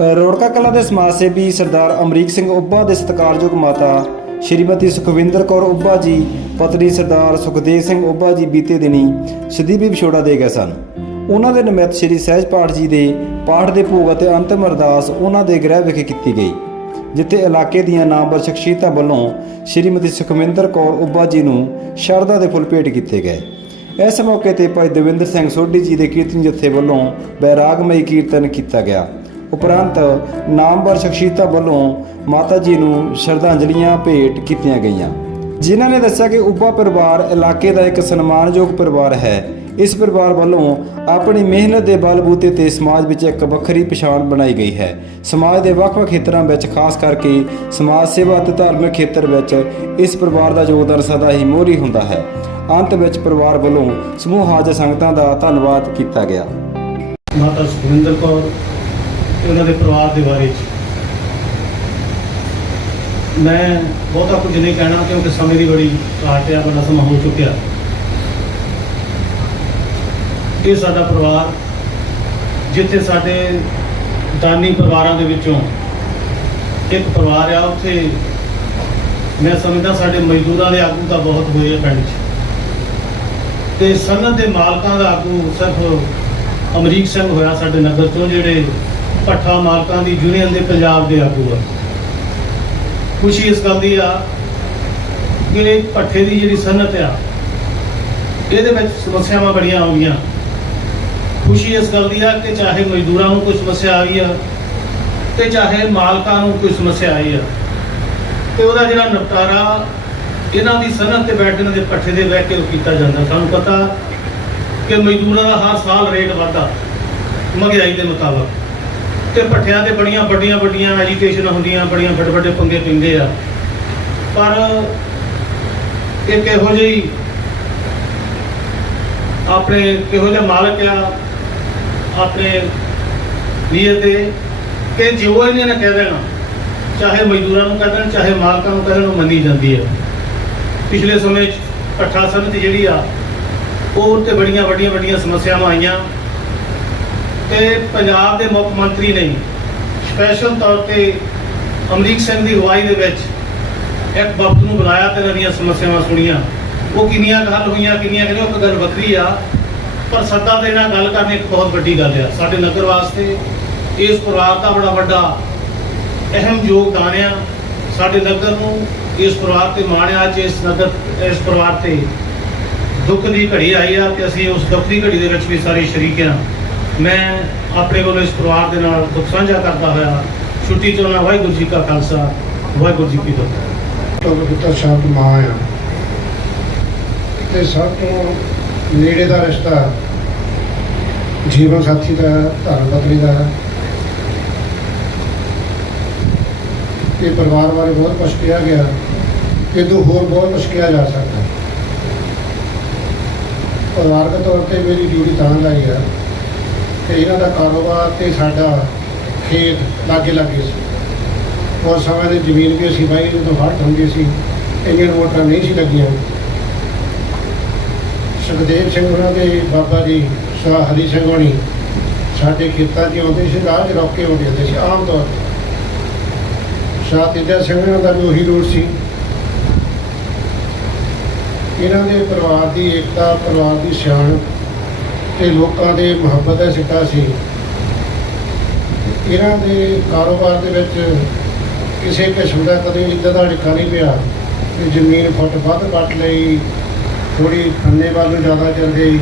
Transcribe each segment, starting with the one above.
ਰੋੜਕਾ ਕਲਾਂ ਦੇ ਸਮਾਜ ਸੇਵੀ ਸਰਦਾਰ ਅਮਰੀਕ ਸਿੰਘ ਉੱਭਾ ਦੇ ਸਤਿਕਾਰਯੋਗ ਮਾਤਾ ਸ਼੍ਰੀਮਤੀ ਸੁਖਵਿੰਦਰ ਕੌਰ ਉੱਭਾ ਜੀ, ਪਤਨੀ ਸਰਦਾਰ ਸੁਖਦੇਵ ਸਿੰਘ ਉੱਭਾ ਜੀ ਬੀਤੇ ਦਿਨੀ ਸਦੀਵੀ ਵਿਛੋੜਾ ਦੇ ਗਏ ਸਨ। ਉਹਨਾਂ ਦੇ ਨਿਮਿਤ ਸ੍ਰੀ ਸਹਿਜ ਪਾਠ ਜੀ ਦੇ ਪਾਠ ਦੇ ਭੋਗ ਅਤੇ ਅੰਤਮ ਅਰਦਾਸ ਉਹਨਾਂ ਦੇ ਗ੍ਰਹਿ ਵਿਖੇ ਕੀਤੀ ਗਈ, ਜਿੱਥੇ ਇਲਾਕੇ ਦੀਆਂ ਨਾਮਵਰ ਸ਼ਖਸੀਅਤਾਂ ਵੱਲੋਂ ਸ਼੍ਰੀਮਤੀ ਸੁਖਵਿੰਦਰ ਕੌਰ ਉੱਭਾ ਜੀ ਨੂੰ ਸ਼ਰਧਾ ਦੇ ਫੁੱਲ ਭੇਟ ਕੀਤੇ ਗਏ। ਇਸ ਮੌਕੇ ਤੇ ਭਾਈ ਦਵਿੰਦਰ ਸਿੰਘ ਸੋਢੀ ਜੀ ਦੇ ਕੀਰਤਨ ਜਥੇ ਵੱਲੋਂ ਬੈਰਾਗਮਈ ਕੀਰਤਨ ਕੀਤਾ ਗਿਆ। ਉਪਰੰਤ ਨਾਮਵਰ ਸ਼ਖਸੀਅਤਾਂ ਵੱਲੋਂ ਮਾਤਾ ਜੀ ਨੂੰ ਸ਼ਰਧਾਂਜਲੀਆਂ ਭੇਟ ਕੀਤੀਆਂ ਗਈਆਂ। ਜਿਨ੍ਹਾਂ ਨੇ ਦੱਸਿਆ ਕਿ ਉੱਭਾ ਪਰਿਵਾਰ ਇਲਾਕੇ ਦਾ ਇੱਕ ਸਨਮਾਨਯੋਗ ਪਰਿਵਾਰ ਹੈ। ਇਸ ਪਰਿਵਾਰ ਵੱਲੋਂ ਆਪਣੀ ਮਿਹਨਤ ਦੇ ਬਲਬੂਤੇ ਤੇ ਸਮਾਜ ਵਿੱਚ ਇੱਕ ਵੱਖਰੀ ਪਛਾਣ ਬਣਾਈ ਗਈ ਹੈ। ਸਮਾਜ ਦੇ ਵੱਖ-ਵੱਖ ਖੇਤਰਾਂ ਵਿੱਚ, ਖਾਸ ਕਰਕੇ ਸਮਾਜ ਸੇਵਾ ਅਤੇ ਧਾਰਮਿਕ ਖੇਤਰ ਵਿੱਚ ਇਸ ਪਰਿਵਾਰ ਦਾ ਯੋਗਦਾਨ ਸਦਾ ਹੀ ਮੋਹਰੀ ਹੁੰਦਾ ਹੈ। ਅੰਤ ਵਿੱਚ ਪਰਿਵਾਰ ਵੱਲੋਂ ਸਮੂਹ ਹਾਜ਼ਰ ਸੰਗਤਾਂ ਦਾ ਧੰਨਵਾਦ ਕੀਤਾ ਗਿਆ। ਮਾਤਾ ਸੁਖਵਿੰਦਰ ਕੌਰ ਤੇ ਉਹਨਾਂ ਦੇ ਪਰਿਵਾਰ ਦੇ ਬਾਰੇ 'ਚ। ਮੈਂ ਬਹੁਤਾ ਕੁਝ ਨਹੀਂ ਕਹਿਣਾ ਕਿਉਂਕਿ ਸਮੇਂ ਦੀ ਬੜੀ ਘਾਟ ਆ, ਬੜਾ ਸਮਾਂ ਹੋ ਚੁੱਕਿਆ। ਇਹ ਸਾਡਾ ਪਰਿਵਾਰ, ਜਿੱਥੇ ਸਾਡੇ ਦਾਨੀ ਪਰਿਵਾਰਾਂ ਦੇ ਵਿੱਚੋਂ ਇੱਕ ਪਰਿਵਾਰ ਆ, ਉੱਥੇ ਮੈਂ ਸਮਝਦਾ ਸਾਡੇ ਮਜ਼ਦੂਰਾਂ ਦੇ ਆਗੂ ਤਾਂ ਬਹੁਤ ਹੋਏ ਆ ਪਿੰਡ 'ਚ। ਤੇ ਸਨਅਤ ਦੇ ਮਾਲਕਾਂ ਦਾ ਆਗੂ ਸਿਰਫ ਅਮਰੀਕ ਸਿੰਘ ਹੋਇਆ ਸਾਡੇ ਨਗਰ ਤੋਂ ਜਿਹੜੇ ਭੱਠਾ ਮਾਲਕਾਂ ਦੀ ਯੂਨੀਅਨ ਦੇ ਪੰਜਾਬ ਦੇ ਆਗੂ ਆ। ਖੁਸ਼ੀ ਇਸ ਗੱਲ ਦੀ ਆ ਕਿ ਇਹ ਭੱਠੇ ਦੀ ਜਿਹੜੀ ਸਨਅਤ ਆ, ਇਹਦੇ ਵਿੱਚ ਸਮੱਸਿਆਵਾਂ ਬੜੀਆਂ ਆਉਂਦੀਆਂ ਖੁਸ਼ੀ ਇਸ ਗੱਲ ਦੀ ਆ ਕਿ ਚਾਹੇ ਮਜ਼ਦੂਰਾਂ ਨੂੰ ਕੋਈ ਸਮੱਸਿਆ ਆ ਗਈ ਆ, ਤੇ ਚਾਹੇ ਮਾਲਕਾਂ ਨੂੰ ਕੋਈ ਸਮੱਸਿਆ ਆਈ ਆ। ਤੇ ਉਹਦਾ ਜਿਹੜਾ ਨਿਪਟਾਰਾ, ਇਹਨਾਂ ਦੀ ਸਨਅਤ ਤੇ ਬੈਠ ਇਹਨਾਂ ਦੇ ਪੱਠੇ ਦੇ ਬਹਿ ਕੇ ਉਹ ਕੀਤਾ ਜਾਂਦਾ। ਸਾਨੂੰ ਪਤਾ ਕਿ ਮਜ਼ਦੂਰਾਂ ਦਾ ਹਰ ਸਾਲ ਰੇਟ ਵਧਦਾ, ਮਹਿੰਗਾਈ ਦੇ ਮੁਤਾਬਕ। ਤੇ ਪੱਠਿਆਂ ਤੇ ਬੜੀਆਂ ਵੱਡੀਆਂ ਵੱਡੀਆਂ ਐਜੀਟੇਸ਼ਨ ਹੁੰਦੀਆਂ, ਬੜੀਆਂ ਵੱਡੇ ਵੱਡੇ ਪੰਗੇ ਪਿੰਦੇ ਆ। ਪਰ ਇਹ ਕਿਹੋ ਜਿਹੀ ਆਪਣੇ ਕਿਹੋ ਜਿਹਾ ਮਾਲਕ ਆ, ਆਪਣੇ ਨੀਅਤ ਦੇ, ਕਿ ਜੋ ਇਹਨਾਂ ਨੇ ਕਹਿ ਦੇਣਾ, ਚਾਹੇ ਮਜ਼ਦੂਰਾਂ ਨੂੰ ਕਹਿ ਦੇਣ, ਚਾਹੇ ਮਾਲਕਾਂ ਨੂੰ ਕਹਿ ਦੇਣ, ਉਹ ਮੰਨੀ ਜਾਂਦੀ ਹੈ ਪਿਛਲੇ ਸਮੇਂ 'ਚ ਭੱਠਾ ਸਨਅਤ ਜਿਹੜੀ ਆ, ਉਹ ਤੇ ਬੜੀਆਂ ਵੱਡੀਆਂ ਵੱਡੀਆਂ ਸਮੱਸਿਆਵਾਂ ਆਈਆਂ। ਤੇ ਪੰਜਾਬ ਦੇ ਮੁੱਖ ਮੰਤਰੀ ਨੇ ਸਪੈਸ਼ਲ ਤੌਰ ਤੇ ਅਮਰੀਕ ਸਿੰਘ ਦੀ ਅਗਵਾਈ ਦੇ ਵਿੱਚ ਇੱਕ ਵਫਦ ਨੂੰ ਬੁਲਾਇਆ ਤੇ ਇਹਨਾਂ ਦੀਆਂ ਸਮੱਸਿਆਵਾਂ ਸੁਣੀਆਂ। ਉਹ ਕਿੰਨੀਆਂ ਗੱਲ ਹੋਈਆਂ ਕਿੰਨੀਆਂ ਕਿ ਨਹੀਂ, ਉਹ ਇੱਕ ਗੱਲ ਵੱਖਰੀ ਆ। ਪਰ ਸੱਦਾ ਨਾਲ ਗੱਲ ਕਰਨੀ ਇੱਕ ਬਹੁਤ ਵੱਡੀ ਗੱਲ ਆ। ਸਾਡੇ ਨਗਰ ਵਾਸਤੇ ਇਸ ਪਰਿਵਾਰ ਦਾ ਬੜਾ ਵੱਡਾ ਅਹਿਮ ਯੋਗਦਾਨ ਆ। ਸਾਡੇ ਨਗਰ ਨੂੰ ਇਸ ਪਰਿਵਾਰ ਤੇ ਮਾਣ ਆ ਅੱਜ ਇਸ ਨਗਰ ਇਸ ਪਰਿਵਾਰ ਤੇ ਦੁੱਖ ਦੀ ਘੜੀ ਆਈ ਆ ਕਿ ਅਸੀਂ ਉਸ ਦੁੱਖ ਦੀ ਘੜੀ ਦੇ ਵਿੱਚ ਵੀ ਸਾਰੇ ਸ਼ਰੀਕ ਆ। ਮੈਂ ਆਪਣੇ ਵੱਲੋਂ ਇਸ ਪਰਿਵਾਰ ਦੇ ਨਾਲ ਦੁੱਖ ਸਾਂਝਾ ਕਰਦਾ ਹੋਇਆ, ਛੁੱਟੀ ਚਾਹੁੰਦਾ ਵਾਹਿਗੁਰੂ ਜੀ ਕਾ ਖਾਲਸਾ, ਵਾਹਿਗੁਰੂ ਜੀ ਕੀ ਫਤਿਹ। ਤੋਂ ਪੁੱਤਰ ਸ਼ਾਂਤ ਮਾਂ ਆ। ਤੇ ਸਭ ਤੋਂ ਨੇੜੇ ਦਾ ਰਿਸ਼ਤਾ ਜੀਵਨ ਸਾਥੀ ਦਾ ਧਰਮ ਪਤਨੀ ਦਾ ਇਹ ਪਰਿਵਾਰ ਬਾਰੇ ਬਹੁਤ ਕੁਛ ਕਿਹਾ ਗਿਆ। ਕਿ ਤੋਂ ਹੋਰ ਬਹੁਤ ਕੁਛ ਕਿਹਾ ਜਾ ਸਕਦਾ ਪਰਿਵਾਰਕ ਤੌਰ ਤੇ ਮੇਰੀ ਡਿਊਟੀ ਤਾਂ ਲਾਈ ਆ ਕਿ ਇਹਨਾਂ ਦਾ ਕਾਰੋਬਾਰ ਤੇ ਸਾਡਾ ਖੇਤ ਲਾਗੇ ਲਾਗੇ ਸੀ। ਉਸ ਸਮੇਂ ਦੇ ਜ਼ਮੀਨ ਵੀ ਅਸੀਂ ਬਾਈ ਤੋਂ ਹੱਟ ਹੁੰਦੀ ਸੀ, ਇੰਨੀਆਂ ਵੋਟਾਂ ਨਹੀਂ ਸੀ ਲੱਗੀਆਂ। ਸੁਖਦੇਵ ਸਿੰਘ ਉਹਨਾਂ ਦੇ ਬਾਬਾ ਜੀ ਸਾ ਹਰੀ ਸਿੰਘ ਹੋਣੀ, ਸਾਡੇ ਖੇਤਾਂ 'ਚ ਆਉਂਦੇ ਸੀ, ਰਾਹ 'ਚ ਰੋਕ ਆਉਂਦੇ ਹੁੰਦੇ ਸੀ, ਆਮ ਤੌਰ ਤੇ। ਸ਼ਾਹ ਤੇਜਾ ਸਿੰਘ ਉਹਨਾਂ ਦਾ ਵੀ ਉਹੀ ਰੂਟ ਸੀ। ਇਹਨਾਂ ਦੇ ਪਰਿਵਾਰ ਦੀ ਏਕਤਾ, ਪਰਿਵਾਰ ਦੀ ਸਿਆਣ ਤੇ ਲੋਕਾਂ ਦੇ ਮੁਹੱਬਤ ਦਾ ਸਿੱਟਾ ਸੀ। ਇਹਨਾਂ ਦੇ ਕਾਰੋਬਾਰ ਦੇ ਵਿੱਚ ਕਿਸੇ ਕਿਸਮ ਦਾ ਕਦੇ ਇੱਦਾਂ ਦਾ ਢਿੱਕਾ ਨਹੀਂ ਪਿਆ ਕਿ ਜ਼ਮੀਨ ਫੁੱਟ ਵੱਧ ਕੱਟ ਲਈ ਥੋੜੀ ਖੰਨੇ ਵੱਲ ਨੂੰ ਜ਼ਿਆਦਾ ਚੱਲ ਗਈ।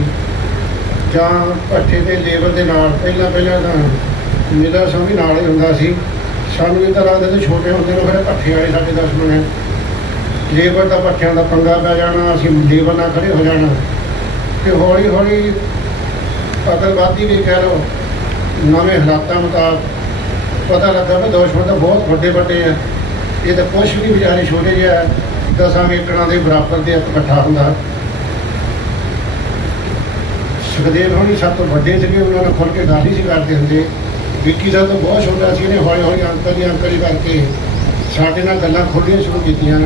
ਜਾਂ ਪੱਠੇ ਦੇ ਲੇਬਰ ਦੇ ਨਾਲ ਪਹਿਲਾਂ ਪਹਿਲਾਂ ਤਾਂ ਮੇਰਾ ਸਮਝ ਨਾਲ ਹੀ ਹੁੰਦਾ ਸੀ। ਸਾਨੂੰ ਇਹ ਤਾਂ ਲੱਗਦਾ ਤੇ ਛੋਟੇ ਹੁੰਦੇ ਨੂੰ ਫਿਰ ਪੱਠੇ ਵਾਲੇ ਸਾਡੇ ਦੁਸ਼ਮਣ ਹੈ। ਲੇਬਰ ਦਾ ਪੱਠਿਆਂ ਦਾ ਪੰਗਾ ਪੈ ਜਾਣਾ, ਅਸੀਂ ਲੇਬਰ ਨਾਲ ਖੜੇ ਹੋ ਜਾਣਾ। ਤੇ ਹੌਲੀ ਹੌਲੀ ਅਕਲਵਾਦੀ ਵੀ ਕਹਿ ਲਓ ਨਵੇਂ ਹਾਲਾਤਾਂ ਮੁਤਾਬਕ ਪਤਾ ਲੱਗਾ ਵੀ ਦੁਸ਼ਮਣ ਤਾਂ ਬਹੁਤ ਵੱਡੇ ਵੱਡੇ ਆ। ਇਹ ਤਾਂ ਕੁਛ ਵੀ ਵਿਚਾਰੇ ਛੋਟੇ ਜਿਹੇ ਆ। ਦਸਾਂ ਏਕੜਾਂ ਦੇ ਬਰਾਬਰ ਦੇ ਇਕੱਠਾ ਹੁੰਦਾ। ਸੁਖਦੇਵ ਹੋਣੀ ਸਭ ਤੋਂ ਵੱਡੇ ਸੀਗੇ, ਉਹਨਾਂ ਨਾਲ ਖੁੱਲ ਕੇ ਗੱਲ ਹੀ ਸੀ ਕਰਦੇ ਹੁੰਦੇ। ਵਿੱਕੀ ਦਾ ਤਾਂ ਬਹੁਤ ਛੋਟਾ ਸੀ ਇਹਨੇ ਹੌਲੀ ਹੌਲੀ ਅੰਕਲ ਦੀ ਅੰਕਲ ਕਰਕੇ ਸਾਡੇ ਨਾਲ ਗੱਲਾਂ ਖੋਲ੍ਹਣੀਆਂ ਸ਼ੁਰੂ ਕੀਤੀਆਂ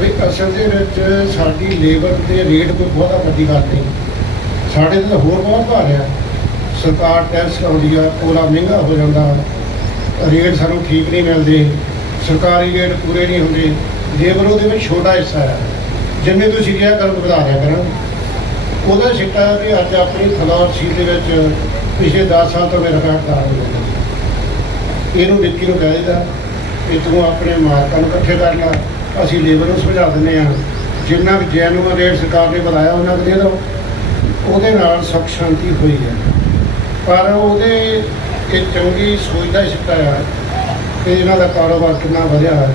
ਵੀ ਅਸਲ ਦੇ ਵਿੱਚ ਸਾਡੀ ਲੇਬਰ ਦੇ ਰੇਟ ਕੋਈ ਬਹੁਤਾ ਵੱਡੀ ਗੱਲ ਨਹੀਂ। ਸਾਡੇ ਤੇ ਤਾਂ ਹੋਰ ਬਹੁਤ ਭਾਰ ਆ। ਸਰਕਾਰ ਟੈਕਸ ਲਾਉਂਦੀ ਆ ਕੋਲਾ ਮਹਿੰਗਾ ਹੋ ਜਾਂਦਾ। ਰੇਟ ਸਾਨੂੰ ਠੀਕ ਨਹੀਂ ਮਿਲਦੇ। ਸਰਕਾਰੀ ਰੇਟ ਪੂਰੇ ਨਹੀਂ ਹੁੰਦੇ। ਲੇਬਰ ਉਹਦੇ ਵਿੱਚ ਛੋਟਾ ਹਿੱਸਾ ਹੈ ਜਿੰਨੇ ਤੁਸੀਂ ਕਿਹਾ ਕਰੋ ਵਧਾ ਦਿਆ ਕਰਾਂ। ਉਹਦਾ ਸਿੱਟਾ ਵੀ ਅੱਜ ਆਪਣੀ ਫਲੋਰ ਸੀਟ ਦੇ ਵਿੱਚ ਪਿਛਲੇ 10 ਸਾਲ ਤੋਂ ਮੇਰਾ ਕਾਰਡ ਖਰਾਬ ਹੋ ਇਹਨੂੰ ਵਿੱਕੀ ਨੂੰ ਕਹਿ ਦਿੱਤਾ ਕਿ ਤੂੰ ਆਪਣੇ ਮਾਲਕਾਂ ਨੂੰ ਇਕੱਠੇ ਕਰ ਲਾ। ਅਸੀਂ ਲੇਬਰ ਨੂੰ ਸਮਝਾ ਦਿੰਦੇ ਆ ਜਿੰਨਾ ਵੀ ਜੈਨੂਅਲ ਰੇਟ ਸਰਕਾਰ ਨੇ ਵਧਾਇਆ ਉਹਨਾਂ ਕੁ ਦੇ ਦਿਓ। ਉਹਦੇ ਨਾਲ ਸੁੱਖ ਸ਼ਾਂਤੀ ਹੋਈ ਹੈ। ਪਰ ਉਹਦੇ ਇਹ ਚੰਗੀ ਸੋਚ ਦਾ ਸਿੱਟਾ ਹੈ ਕਿ ਇਹਨਾਂ ਦਾ ਕਾਰੋਬਾਰ ਕਿੰਨਾ ਵਧਿਆ ਹੈ।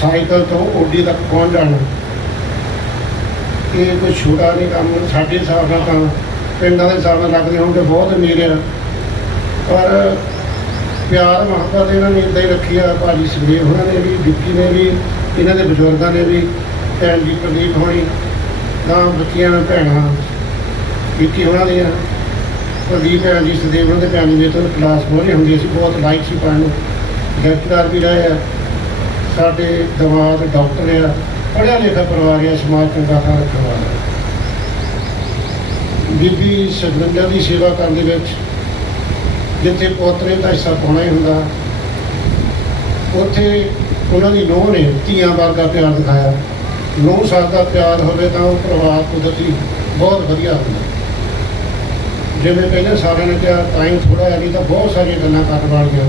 ਸਾਈਕਲ ਤੋਂ ਓਡੀ ਤੱਕ ਪਹੁੰਚ ਜਾਣਾ। ਇਹ ਕੋਈ ਛੋਟਾ ਨਹੀਂ ਕੰਮ ਸਾਡੇ ਹਿਸਾਬ ਨਾਲ ਤਾਂ ਪਿੰਡਾਂ ਦੇ ਹਿਸਾਬ ਨਾਲ ਲੱਗਦੇ ਹੋਣਗੇ ਬਹੁਤ ਅਮੀਰ ਆ। ਪਰ ਪਿਆਰ ਮੁਹੱਬਤ ਇਹਨਾਂ ਨੇ ਇੱਦਾਂ ਹੀ ਰੱਖੀ ਆ, ਭਾਜੀ ਸੁਖਦੇਵ ਉਹਨਾਂ ਨੇ ਵੀ, ਵਿੱਕੀ ਨੇ ਵੀ, ਇਹਨਾਂ ਦੇ ਬਜ਼ੁਰਗਾਂ ਨੇ ਵੀ, ਭੈਣ ਜੀ ਪ੍ਰਦੀਪ ਹੋਣੀ, ਤਾਂ ਬੱਚੀਆਂ, ਭੈਣਾਂ ਵਿੱਕੀ ਉਹਨਾਂ ਦੀਆਂ, ਪ੍ਰਦੀਪ ਭੈਣ ਜੀ ਸੁਖਦੇਵ ਉਹਨਾਂ ਦੇ ਭੈਣ ਜੀ ਤੋਂ ਕਲਾਸ ਮੋਰੀ ਹੁੰਦੀ ਸੀ, ਬਹੁਤ ਲਾਈਕ ਸੀ ਪੜ੍ਹਨ ਨੂੰ। ਲੈਕਚਰਰ ਵੀ ਰਹੇ ਆ। ਸਾਡੇ ਦਵਾਦ ਡਾਕਟਰ ਆ, ਪੜ੍ਹਿਆ ਲਿਖਿਆ ਪਰਿਵਾਰ ਆ, ਸਮਾਜ ਚੰਗਾ ਥਾਂ ਰੱਖਣ ਵਾਲਾ ਬੀਬੀ ਸਤਵਿੰਦਰ ਦੀ ਸੇਵਾ ਕਰਨ ਦੇ ਵਿੱਚ ਜਿੱਥੇ ਪੋਤਰੇ ਦਾ ਹਿੱਸਾ ਪਾਉਣਾ ਹੀ ਹੁੰਦਾ, ਉੱਥੇ ਉਹਨਾਂ ਦੀ ਨੂੰਹ ਨੇ ਧੀਆਂ ਵਰਗਾ ਪਿਆਰ ਦਿਖਾਇਆ। ਨੂੰਹ ਸਾਲ ਦਾ ਪਿਆਰ ਹੋਵੇ ਤਾਂ ਉਹ ਪਰਿਵਾਰ ਕੁਦਰਤੀ ਬਹੁਤ ਵਧੀਆ ਹੁੰਦਾ। ਜਿਵੇਂ ਪਹਿਲੇ ਸਾਰਿਆਂ ਨੇ ਕਿਹਾ ਟਾਈਮ ਥੋੜਾ ਹੈ ਨਹੀਂ ਤਾਂ ਬਹੁਤ ਸਾਰੀਆਂ ਗੱਲਾਂ ਕਰਨ ਵਾਲੀਆਂ